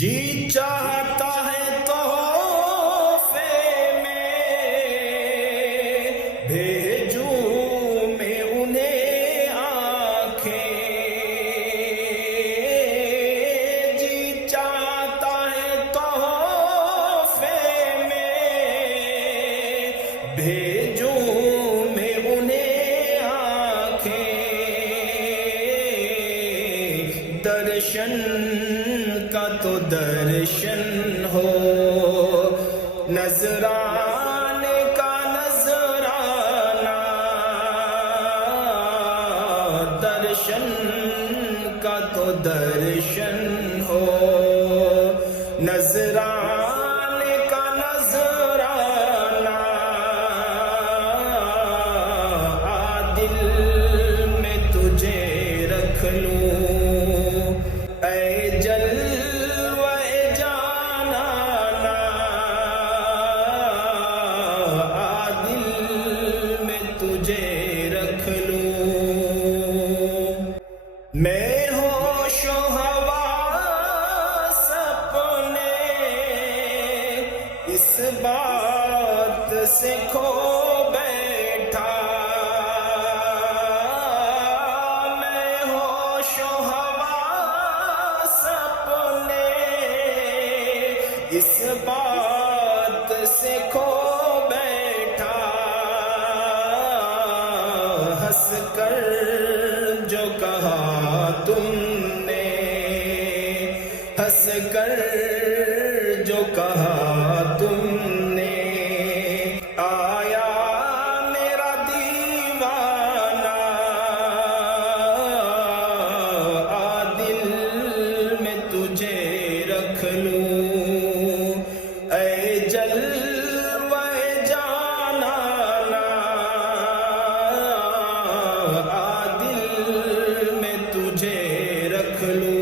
جی چاہتا ہے تحفے میں بھیجوں میں انہیں آنکھیں، جی چاہتا ہے تحفے میں بھیجوں میں انہیں آنکھیں، درشن کا تو درشن ہو، نذرانے کا نذرانہ، درشن کا تو درشن ہو، نذرانے کا نذرانہ، دل میں تجھے رکھ لوں اے جلوہ جانانا، دل میں تجھے رکھ لوں، میں ہوش و حواس اپنے اس بات سے کھو بیٹھا، میں ہوش و حواس اپنے اس بات سے کھو بیٹھا، ہنس کر جو کہا تم نے، ہنس کر جو کہا تم نے، آیا میرا دیوانہ، دل میں تجھے رکھ لوں اے جلوہ جانانا، دل میں تجھے رکھ لوں۔